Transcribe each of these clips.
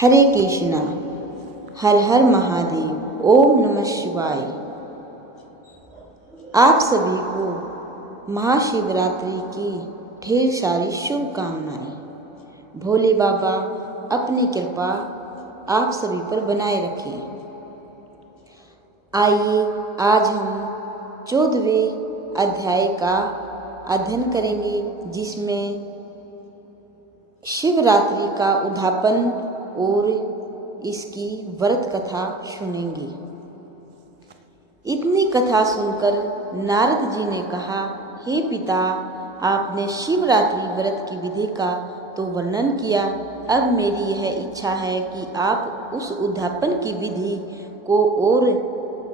हरे कृष्णा। हर हर महादेव। ओम नमः शिवाय। आप सभी को महाशिवरात्रि की ढेर सारी शुभकामनाएं। भोले बाबा अपनी कृपा आप सभी पर बनाए रखें। आइए आज हम 14वें अध्याय का अध्ययन करेंगे, जिसमें शिवरात्रि का उद्यापन और इसकी व्रत कथा सुनेंगे। इतनी कथा सुनकर नारद जी ने कहा, हे पिता, आपने शिवरात्रि व्रत की विधि का तो वर्णन किया। अब मेरी यह इच्छा है कि आप उस उद्यापन की विधि को और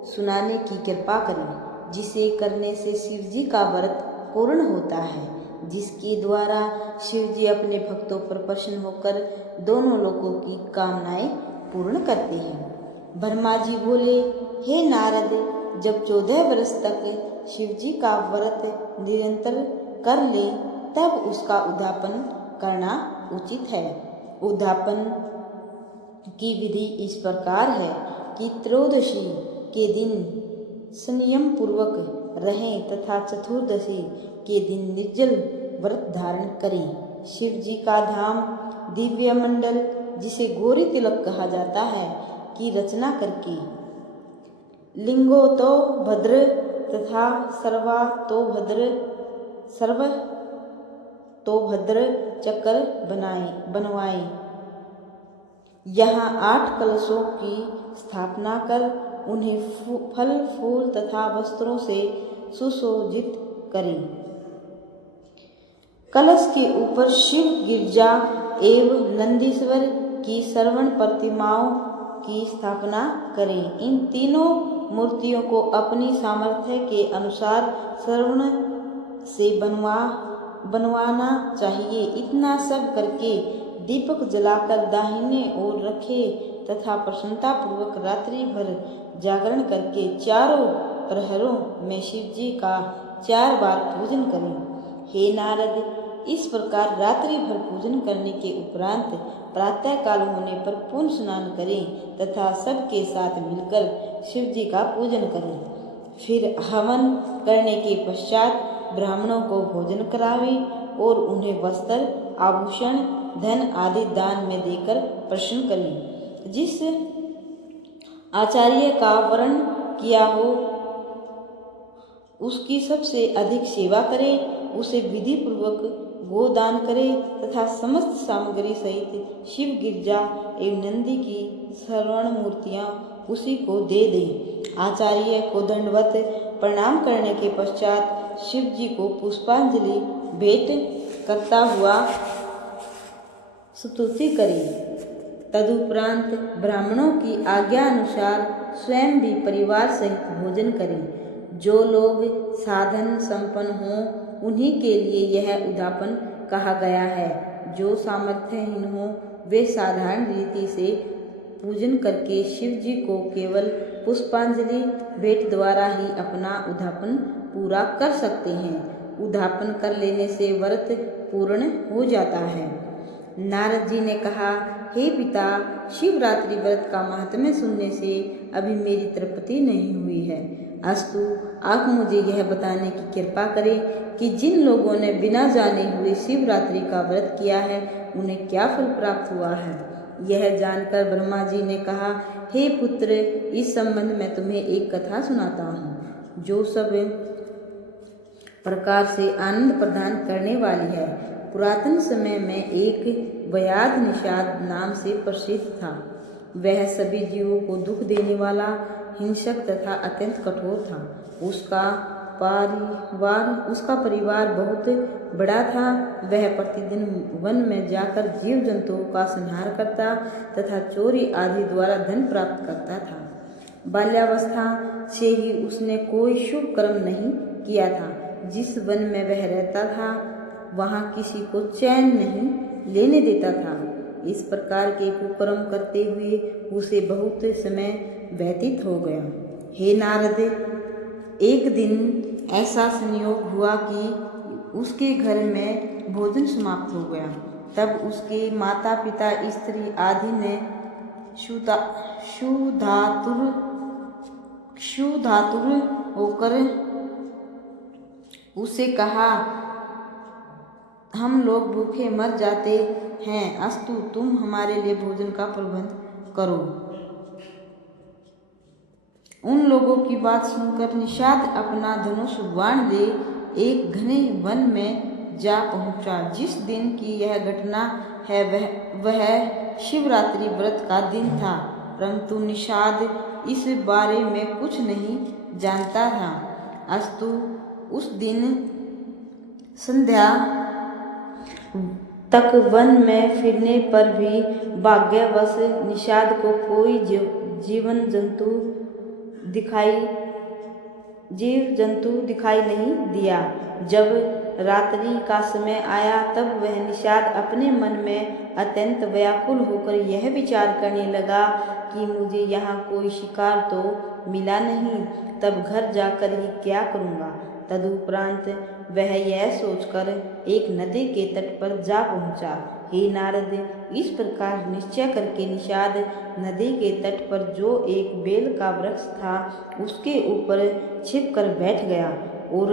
सुनाने की कृपा करें, जिसे करने से शिव जी का व्रत पूर्ण होता है, जिसके द्वारा शिव जी अपने भक्तों पर प्रसन्न होकर दोनों लोगों की कामनाएं पूर्ण करते हैं। ब्रह्मा जी बोले, हे नारद, जब 14 वर्ष तक शिव जी का व्रत निरंतर कर ले, तब उसका उद्यापन करना उचित है। उद्यापन की विधि इस प्रकार है कि त्रयोदशी के दिन संयम पूर्वक रहें तथा चतुर्दशी के दिन निर्जल व्रत धारण करें। शिव जी का धाम दिव्य मंडल, जिसे गौरी तिलक कहा जाता है, की रचना करके लिंगो तो भद्र तथा सर्वा तो भद्र चक्र बनवाए। यहाँ 8 कलशों की स्थापना कर उन्हें फल फूल तथा वस्त्रों से सुशोभित करें। कलश के ऊपर शिव, गिरजा एवं नंदीश्वर की श्रवण प्रतिमाओं की स्थापना करें। इन तीनों मूर्तियों को अपनी सामर्थ्य के अनुसार श्रवण से बनवाना चाहिए। इतना सब करके दीपक जलाकर दाहिने ओर रखे तथा प्रसन्नता पूर्वक रात्रि भर जागरण करके चारों प्रहरों में शिव जी का 4 बार पूजन करें। हे नारद, इस प्रकार रात्रि भर पूजन करने के उपरांत प्रातः काल होने पर पुण्य स्नान करें तथा सबके साथ मिलकर शिव जी का पूजन करें। फिर हवन करने के पश्चात ब्राह्मणों को भोजन करावें और उन्हें वस्त्र, आभूषण, धन आदि दान में देकर प्रसन्न करें। जिस आचार्य का वर्ण किया हो उसकी सबसे अधिक सेवा करें, उसे विधि पूर्वक गोदान करें तथा समस्त सामग्री सहित शिव, गिरजा एवं नंदी की श्रवण मूर्तियां उसी को दे दें। आचार्य को दंडवत प्रणाम करने के पश्चात शिव जी को पुष्पांजलि भेंट करता हुआ स्तुति करें। तदुपरांत ब्राह्मणों की आज्ञा अनुसार स्वयं भी परिवार सहित भोजन करें। जो लोग साधन संपन्न हों उन्हीं के लिए यह उद्यापन कहा गया है। जो सामर्थ्यहीन हों वे साधारण रीति से पूजन करके शिव जी को केवल पुष्पांजलि भेंट द्वारा ही अपना उद्यापन पूरा कर सकते हैं। उद्यापन कर लेने से व्रत पूर्ण हो जाता है। नारद जी ने कहा, हे पिता, शिवरात्रि व्रत का महात्म्य सुनने से अभी मेरी तृप्ति नहीं हुई है। अस्तु, आप मुझे यह बताने की कृपा करें कि जिन लोगों ने बिना जाने हुए शिवरात्रि का व्रत किया है उन्हें क्या फल प्राप्त हुआ है। यह जानकर ब्रह्मा जी ने कहा, हे पुत्र, इस संबंध में तुम्हें एक कथा सुनाता हूँ, जो सब प्रकार से आनंद प्रदान करने वाली है। पुरातन समय में एक व्याध निषाद नाम से प्रसिद्ध था। वह सभी जीवों को दुख देने वाला, हिंसक तथा अत्यंत कठोर था। उसका परिवार बहुत बड़ा था। वह प्रतिदिन वन में जाकर जीव जंतुओं का संहार करता तथा चोरी आदि द्वारा धन प्राप्त करता था। बाल्यावस्था से ही उसने कोई शुभ कर्म नहीं किया था। जिस वन में वह रहता था वहाँ किसी को चैन नहीं लेने देता था। इस प्रकार के कुकर्म करते हुए उसे बहुत समय व्यतीत हो गया। हे नारद, एक दिन ऐसा संयोग हुआ कि उसके घर में भोजन समाप्त हो गया। तब उसके माता पिता स्त्री आदि ने क्षुधातुर होकर उसे कहा, हम लोग भूखे मर जाते हैं, अस्तु तुम हमारे लिए भोजन का प्रबंध करो। उन लोगों की बात सुनकर निषाद अपना धनुष बाण ले एक घने वन में जा पहुंचा। जिस दिन की यह घटना है वह शिवरात्रि व्रत का दिन था, परंतु निषाद इस बारे में कुछ नहीं जानता था। अस्तु उस दिन संध्या तक वन में फिरने पर भी भाग्यवश निषाद को कोई जीव जंतु दिखाई नहीं दिया। जब रात्रि का समय आया तब वह निषाद अपने मन में अत्यंत व्याकुल होकर यह विचार करने लगा कि मुझे यहाँ कोई शिकार तो मिला नहीं, तब घर जाकर ही क्या करूँगा। तदुपरांत वह यह सोचकर एक नदी के तट पर जा पहुँचा। हे नारद, इस प्रकार निश्चय करके निषाद नदी के तट पर जो एक बेल का वृक्ष था उसके ऊपर छिपकर बैठ गया और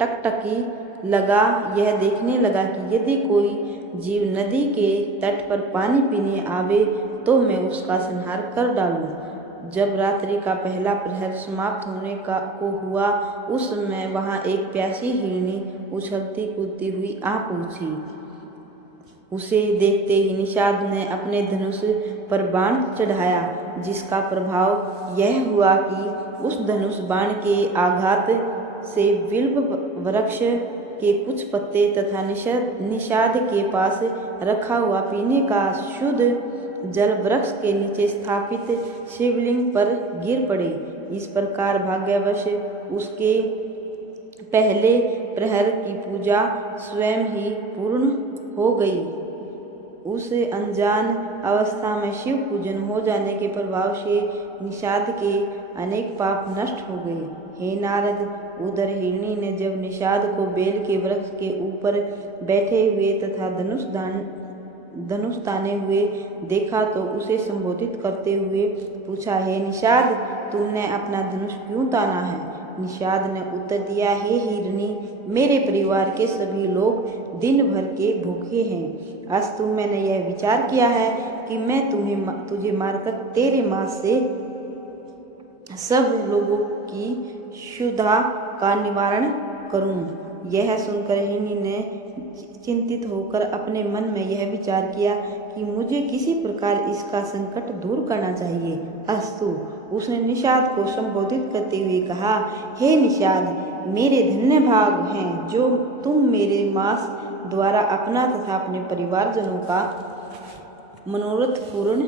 टकटकी लगा यह देखने लगा कि यदि कोई जीव नदी के तट पर पानी पीने आवे तो मैं उसका संहार कर डालूं। जब रात्रि का पहला प्रहर समाप्त होने को हुआ उस समय वहाँ एक प्यासी हिरनी उछलती कूदती हुई आ पहुँची। उसे देखते ही निषाद ने अपने धनुष पर बाण चढ़ाया, जिसका प्रभाव यह हुआ कि उस धनुष बाण के आघात से बिल्व वृक्ष के कुछ पत्ते तथा निषाद के पास रखा हुआ पीने का शुद्ध जल वृक्ष के नीचे स्थापित शिवलिंग पर गिर पड़े। इस प्रकार भाग्यवश उसके पहले प्रहर की पूजा स्वयं ही पूर्ण हो गई। उस अनजान अवस्था में शिव पूजन हो जाने के प्रभाव से निषाद के अनेक पाप नष्ट हो गए। हे नारद, उधर हिरनी ने जब निषाद को बेल के वृक्ष के ऊपर बैठे हुए तथा धनुष ताने हुए देखा तो उसे संबोधित करते हुए पूछा, हे निषाद, तुमने अपना धनुष क्यों ताना है? निषाद ने उत्तर दिया, हे हिरनी, मेरे परिवार के सभी लोग दिन भर के भूखे हैं। अस्तु मैंने यह विचार किया है कि मैं तुझे मारकर तेरे मांस से सब लोगों की क्षुधा का निवारण करूं। यह सुनकर हिरनी ने चिंतित होकर अपने मन में यह विचार किया कि मुझे किसी प्रकार इसका संकट दूर करना चाहिए। अस्तु उसने निषाद को संबोधित करते हुए कहा, हे निषाद, मेरे धन्य भाग हैं जो तुम मेरे मांस द्वारा अपना तथा अपने परिवारजनों का मनोरथ पूर्ण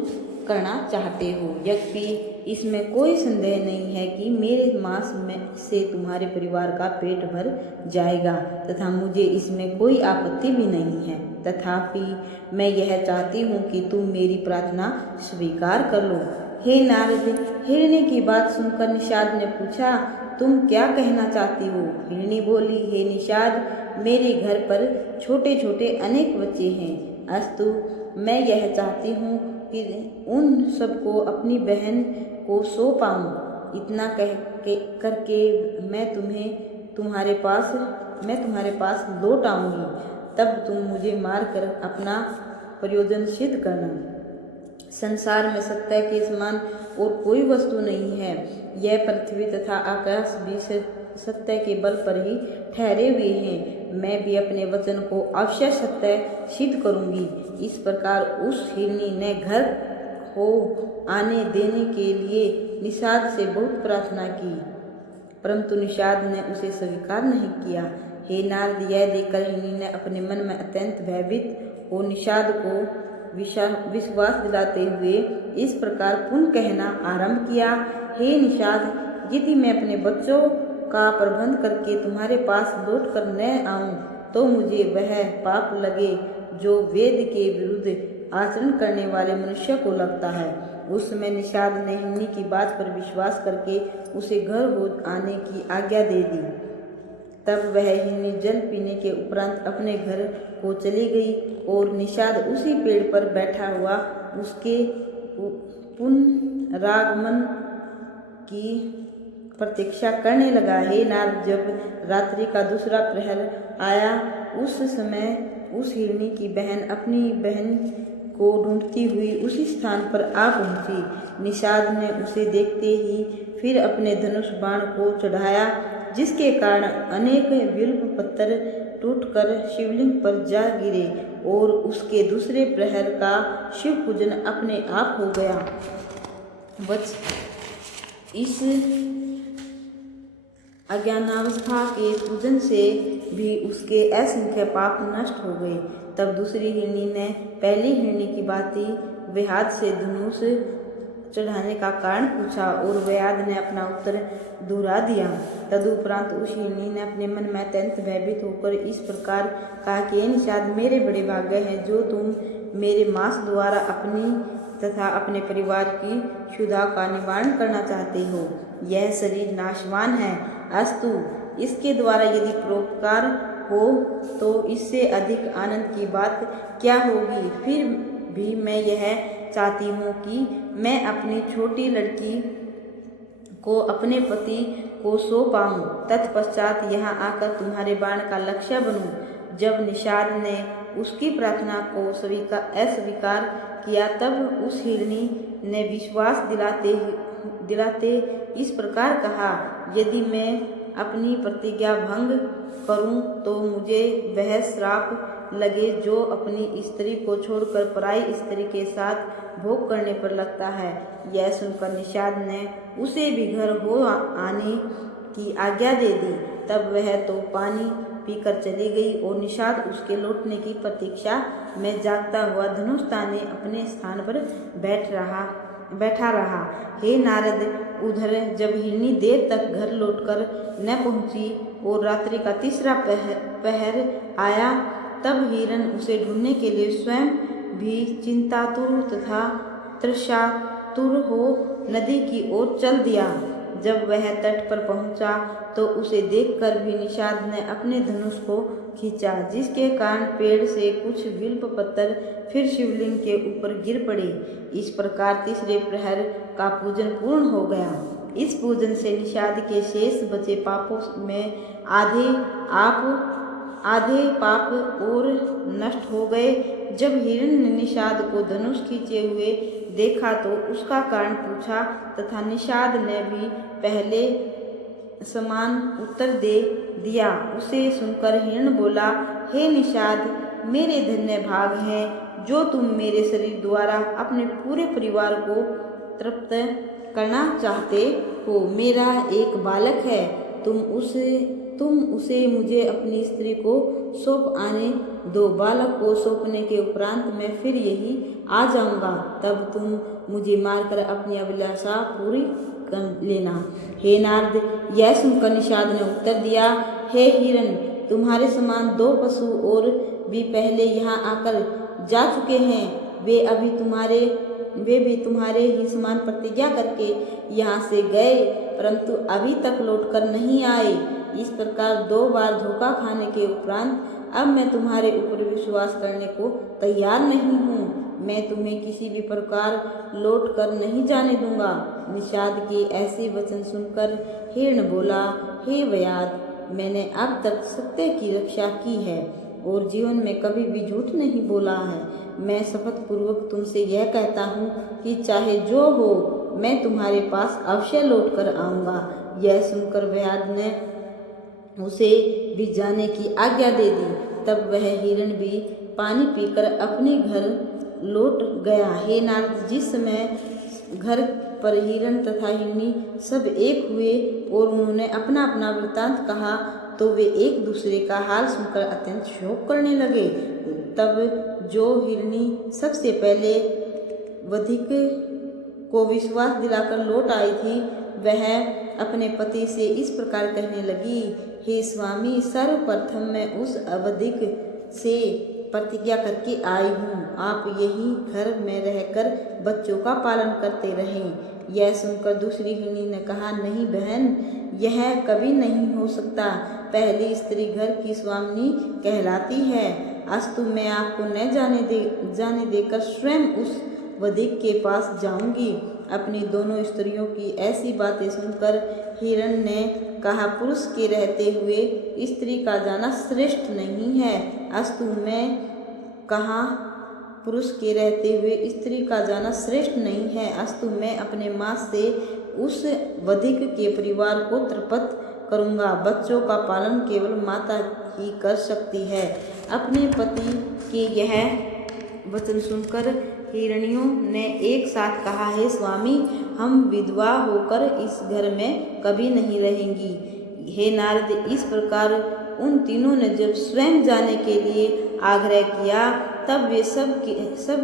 करना चाहते हो। यद्यपि इसमें कोई संदेह नहीं है कि मेरे मांस में से तुम्हारे परिवार का पेट भर जाएगा तथा मुझे इसमें कोई आपत्ति भी नहीं है। तथापि मैं यह चाहती हूँ कि तुम मेरी प्रार्थना स्वीकार कर लो। हे नारद, हिरनी की बात सुनकर निषाद ने पूछा, तुम क्या कहना चाहती हो? हिरनी बोली, हे निषाद, मेरे घर पर छोटे छोटे अनेक बच्चे हैं। अस्तु मैं यह चाहती हूँ कि उन सबको अपनी बहन को सौंप पाऊँ। इतना करके मैं तुम्हारे पास लौट आऊँगी, तब तुम मुझे मारकर अपना प्रयोजन सिद्ध करना। संसार में सत्य के समान और कोई वस्तु नहीं है। यह पृथ्वी तथा आकाश भी सत्य के बल पर ही ठहरे हुए हैं। मैं भी अपने वचन को अवश्य सत्य सिद्ध करूंगी। इस प्रकार उस हिरनी ने घर हो आने देने के लिए निषाद से बहुत प्रार्थना की, परंतु निषाद ने उसे स्वीकार नहीं किया। हे नारद, यह देखकर हिरनी ने अपने मन में अत्यंत भयभीत हो निषाद को विश्वास दिलाते हुए इस प्रकार पुनः कहना आरंभ किया, हे निषाद, यदि मैं अपने बच्चों का प्रबंध करके तुम्हारे पास लौट कर न आऊं तो मुझे वह पाप लगे जो वेद के विरुद्ध आचरण करने वाले मनुष्य को लगता है। उस समय निषाद ने हिरनी की बात पर विश्वास करके उसे घर हो आने की आज्ञा दे दी। तब वह हिरनी जल पीने के उपरांत अपने घर को चली गई और निषाद उसी पेड़ पर बैठा हुआ उसके पुनरागमन की प्रतीक्षा करने लगा। हे नारद, जब रात्रि का दूसरा प्रहर आया उस समय उस हिरनी की बहन अपनी बहन को ढूंढती हुई उसी स्थान पर आ पहुंची। निषाद ने उसे देखते ही फिर अपने धनुष बाण को चढ़ाया, जिसके कारण अनेक विल्प पत्थर टूटकर शिवलिंग पर जा गिरे और उसके दूसरे प्रहर का शिव पूजन अपने आप हो गया। इस अज्ञानावस्था के पूजन से भी उसके असंख्य पाप नष्ट हो गए। तब दूसरी हिरनी ने पहली हिरनी की भांति व्याध से धनुष चढ़ाने का कारण पूछा और व्याध ने अपना उत्तर दोहरा दिया। तदुपरांत उस हिरनी ने अपने मन में अत्यंत भयभीत होकर इस प्रकार कहा कि हे निषाद, मेरे बड़े भाग्य हैं जो तुम मेरे मांस द्वारा अपनी तथा अपने परिवार की क्षुधा का निवारण करना चाहते हो। यह शरीर नाशवान है, अस्तु इसके द्वारा यदि परोपकार हो तो इससे अधिक आनंद की बात क्या होगी। फिर भी मैं यह चाहती हूँ कि मैं अपनी छोटी लड़की को अपने पति को सौंप पाऊँ, तत्पश्चात यहाँ आकर तुम्हारे बाण का लक्ष्य बनूँ। जब निषाद ने उसकी प्रार्थना को अस्वीकार किया तब उस हिरनी ने विश्वास दिलाते इस प्रकार कहा, यदि मैं अपनी प्रतिज्ञा भंग करूं तो मुझे वह श्राप लगे जो अपनी स्त्री को छोड़कर पराई स्त्री के साथ भोग करने पर लगता है। यह सुनकर निषाद ने उसे भी घर हो आने की आज्ञा दे दी। तब वह तो पानी पीकर चली गई और निषाद उसके लौटने की प्रतीक्षा में जागता हुआ धनुष ताने अपने स्थान पर बैठा रहा। हे नारद, उधर जब हिरनी देर तक घर लौटकर न पहुंची और रात्रि का तीसरा पहर आया तब हिरण उसे ढूंढने के लिए स्वयं भी चिंतातुर तथा तृषातुर हो नदी की ओर चल दिया। जब वह तट पर पहुंचा तो उसे देखकर भी निषाद ने अपने धनुष को खींचा, जिसके कारण पेड़ से कुछ विल्प पत्थर फिर शिवलिंग के ऊपर गिर पड़े। इस प्रकार तीसरे प्रहर का पूजन पूर्ण हो गया। इस पूजन से निषाद के शेष बचे पापों में आधे पाप और नष्ट हो गए। जब हिरण ने निषाद को धनुष खींचे हुए देखा तो उसका कारण पूछा तथा निषाद ने भी पहले समान उत्तर दे दिया। उसे सुनकर हिरण बोला, हे निषाद, मेरे धन्य भाग हैं जो तुम मेरे शरीर द्वारा अपने पूरे परिवार को तृप्त करना चाहते हो। मेरा एक बालक है, तुम उसे मुझे अपनी स्त्री को सौंप आने दो। बालक को सौंपने के उपरांत मैं फिर यही आ जाऊंगा, तब तुम मुझे मारकर अपनी अभिलाषा पूरी कर लेना। हे नारद, यह सुनकर निषाद ने उत्तर दिया, हे हिरण, तुम्हारे समान 2 पशु और भी पहले यहाँ आकर जा चुके हैं। वे भी तुम्हारे ही समान प्रतिज्ञा करके यहाँ से गए, परंतु अभी तक लौटकर नहीं आए। इस प्रकार 2 बार धोखा खाने के उपरांत अब मैं तुम्हारे ऊपर विश्वास करने को तैयार नहीं हूँ। मैं तुम्हें किसी भी प्रकार लौट कर नहीं जाने दूंगा। निषाद के ऐसे वचन सुनकर हिरण बोला, हे व्याध, मैंने अब तक सत्य की रक्षा की है और जीवन में कभी भी झूठ नहीं बोला है। मैं शपथ पूर्वक तुमसे यह कहता हूँ कि चाहे जो हो, मैं तुम्हारे पास अवश्य लौट कर आऊँगा। यह सुनकर व्याध ने उसे भी जाने की आज्ञा दे दी। तब वह हिरण भी पानी पीकर अपने घर लौट गया। हे नारद, जिस समय घर पर हिरण तथा हिरनी सब एक हुए और उन्होंने अपना अपना वृत्तांत कहा तो वे एक दूसरे का हाल सुनकर अत्यंत शोक करने लगे। तब जो हिरनी सबसे पहले वधिक को विश्वास दिलाकर लौट आई थी, वह अपने पति से इस प्रकार कहने लगी, हे स्वामी, सर्वप्रथम मैं उस अवधिक से प्रतिज्ञा करके आई हूँ। आप यही घर में रहकर बच्चों का पालन करते रहें। यह सुनकर दूसरी हिरनी ने कहा, नहीं बहन, यह कभी नहीं हो सकता। पहली स्त्री घर की स्वामिनी कहलाती है। अस्तु, मैं आपको न जाने देकर स्वयं उस वधिक के पास जाऊंगी। अपनी दोनों स्त्रियों की ऐसी बातें सुनकर हिरण ने कहा, पुरुष के रहते हुए स्त्री का जाना श्रेष्ठ नहीं है। अस्तु, मैं कहा पुरुष के रहते हुए स्त्री का जाना श्रेष्ठ नहीं है। अस्तु, मैं अपने माँ से उस वधिक के परिवार को तृप्त करूँगा। बच्चों का पालन केवल माता ही कर सकती है। अपने पति के यह वचन सुनकर हिरणियों ने एक साथ कहा, हे स्वामी, हम विधवा होकर इस घर में कभी नहीं रहेंगी। हे नारद, इस प्रकार उन तीनों ने जब स्वयं जाने के लिए आग्रह किया, तब वे सब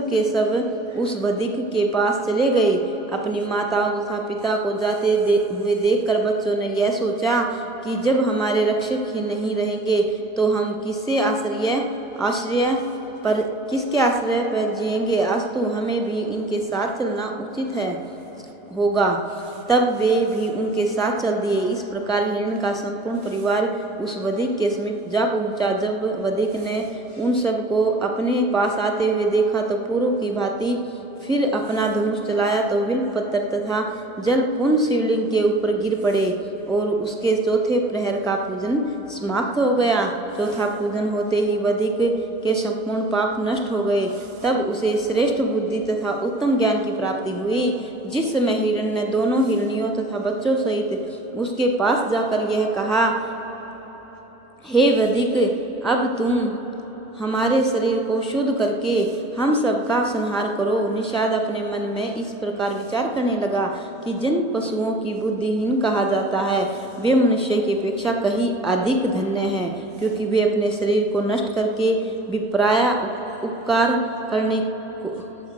के सब उस वधिक के पास चले गए। अपनी माताओं तथा पिता को जाते हुए देखकर बच्चों ने यह सोचा कि जब हमारे रक्षक ही नहीं रहेंगे तो हम किसके आश्रय पर जिएंगे। अस्तु, हमें भी इनके साथ चलना उचित होगा। तब वे भी उनके साथ चल दिए। इस प्रकार हिरण का संपूर्ण परिवार उस वधिक के समीप जा पहुंचा। जब वधिक ने उन सब को अपने पास आते हुए देखा तो पूर्व की भांति फिर अपना धनुष चलाया तो बिल्वपत्र तथा जल पुनः शिवलिंग के ऊपर गिर पड़े और उसके चौथे प्रहर का पूजन समाप्त हो गया। चौथा पूजन होते ही वधिक के संपूर्ण पाप नष्ट हो गए। तब उसे श्रेष्ठ बुद्धि तथा उत्तम ज्ञान की प्राप्ति हुई। जिस समय हिरण ने दोनों हिरणियों तथा बच्चों सहित उसके पास जाकर यह कहा, हे वधिक, अब तुम हमारे शरीर को शुद्ध करके हम सबका संहार करो। निषाद अपने मन में इस प्रकार विचार करने लगा कि जिन पशुओं की बुद्धिहीन कहा जाता है वे मनुष्य की अपेक्षा कहीं अधिक धन्य हैं, क्योंकि वे अपने शरीर को नष्ट करके विप्राय उपकार करने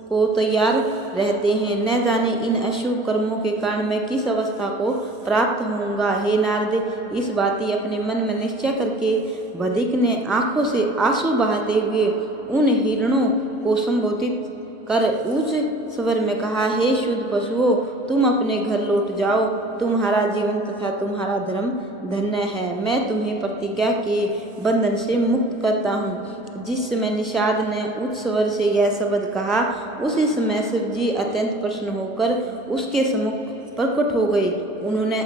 को तैयार रहते हैं। न जाने इन अशुभ कर्मों के कारण मैं किस अवस्था को प्राप्त होऊंगा। हे नारद, इस बात अपने मन में निश्चय करके वधिक ने आंखों से आंसू बहाते हुए उन हिरणों को संबोधित कर ऊंच स्वर में कहा, हे शुद्ध पशुओं, तुम अपने घर लौट जाओ। तुम्हारा जीवन तथा तुम्हारा धर्म धन्य है। मैं तुम्हें प्रतिज्ञा के बंधन से मुक्त करता हूँ। जिस समय निषाद ने उच्च स्वर से यह शब्द कहा, उसी समय शिवजी अत्यंत प्रसन्न होकर उसके सम्मुख प्रकट हो गए। उन्होंने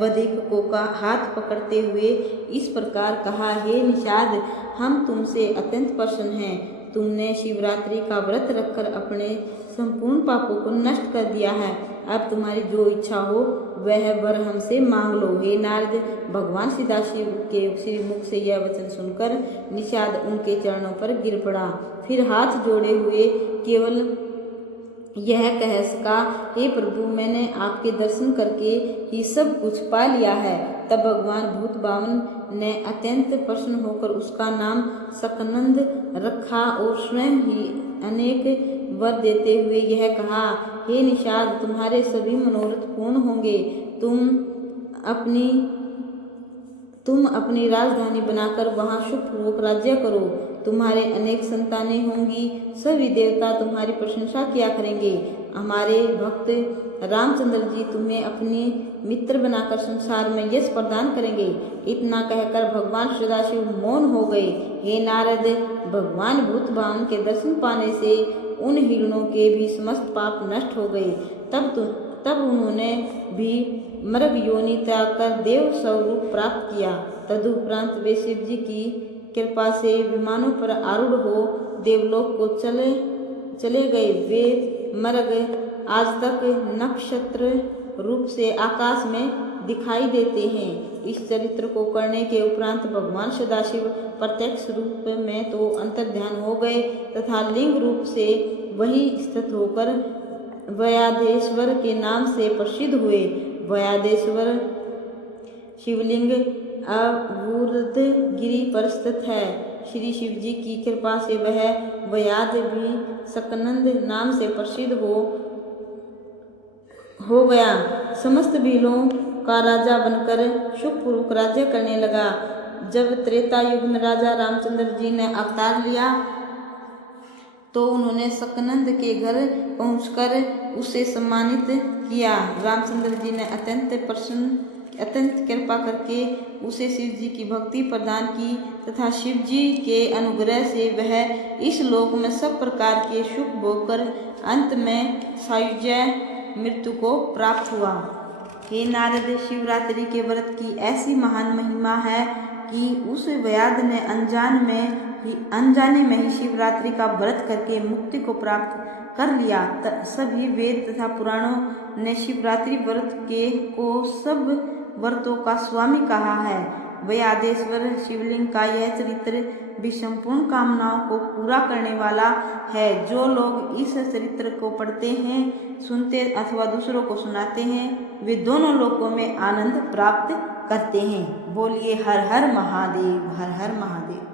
वधिक को का हाथ पकड़ते हुए इस प्रकार कहा, हे निषाद, हम तुमसे अत्यंत प्रसन्न हैं। तुमने शिवरात्रि का व्रत रखकर अपने संपूर्ण पापों को नष्ट कर दिया है। अब तुम्हारी जो इच्छा हो वह वर हमसे मांग लो। हे नारद, भगवान सदाशिव के श्रीमुख से यह वचन सुनकर निषाद उनके चरणों पर गिर पड़ा। फिर हाथ जोड़े हुए केवल यह कह सका, हे प्रभु, मैंने आपके दर्शन करके ही सब कुछ पा लिया है। तब भगवान भूत बामन ने अत्यंत प्रसन्न होकर उसका नाम सकनंद रखा और स्वयं ही अनेक वर देते हुए यह कहा, हे निषाद, तुम्हारे सभी मनोरथ पूर्ण होंगे। तुम अपनी राजधानी बनाकर वहां सुखपूर्वक राज्य करो। तुम्हारे अनेक संतानें होंगी। सभी देवता तुम्हारी प्रशंसा किया करेंगे। हमारे भक्त रामचंद्र जी तुम्हें अपने मित्र बनाकर संसार में यश प्रदान करेंगे। इतना कहकर भगवान सदाशिव मौन हो गए। हे नारद, भगवान भूत बामन के दर्शन पाने से उन हिरणों के भी समस्त पाप नष्ट हो गए। तब उन्होंने भी मृग योनि त्याग कर देव स्वरूप प्राप्त किया। तदुपरांत वे शिव जी की कृपा से विमानों पर आरूढ़ हो देवलोक को चले गए। वे मृग आज तक नक्षत्र रूप से आकाश में दिखाई देते हैं। इस चरित्र को करने के उपरांत भगवान सदाशिव प्रत्यक्ष रूप में तो अंतर्ध्यान हो गए तथा लिंग रूप से वही स्थित होकर वयाधेश्वर के नाम से प्रसिद्ध हुए। वयाधेश्वर शिवलिंग अवूर्धगिरि पर स्थित है। श्री शिव जी की कृपा से वह वयाध भी सकनंद नाम से प्रसिद्ध हो गया। समस्त भीलों का राजा बनकर सुखपूर्वक राज्य करने लगा। जब त्रेता युग में राजा रामचंद्र जी ने अवतार लिया तो उन्होंने सकनंद के घर पहुंचकर उसे सम्मानित किया। रामचंद्र जी ने अत्यंत प्रसन्न अत्यंत कृपा करके उसे शिव जी की भक्ति प्रदान की तथा शिव जी के अनुग्रह से वह इस लोक में सब प्रकार के सुख भोगकर अंत में सायुज्य मृत्यु को प्राप्त हुआ। हे नारद, शिवरात्रि के व्रत की ऐसी महान महिमा है कि उस व्याध ने अनजाने में ही शिवरात्रि का व्रत करके मुक्ति को प्राप्त कर लिया। सभी वेद तथा पुराणों ने शिवरात्रि व्रत को सब व्रतों का स्वामी कहा है। व्याधेश्वर शिवलिंग का यह चरित्र भी संपूर्ण कामनाओं को पूरा करने वाला है। जो लोग इस चरित्र को पढ़ते हैं, सुनते अथवा दूसरों को सुनाते हैं, वे दोनों लोकों में आनंद प्राप्त करते हैं। बोलिए हर हर महादेव, हर हर महादेव।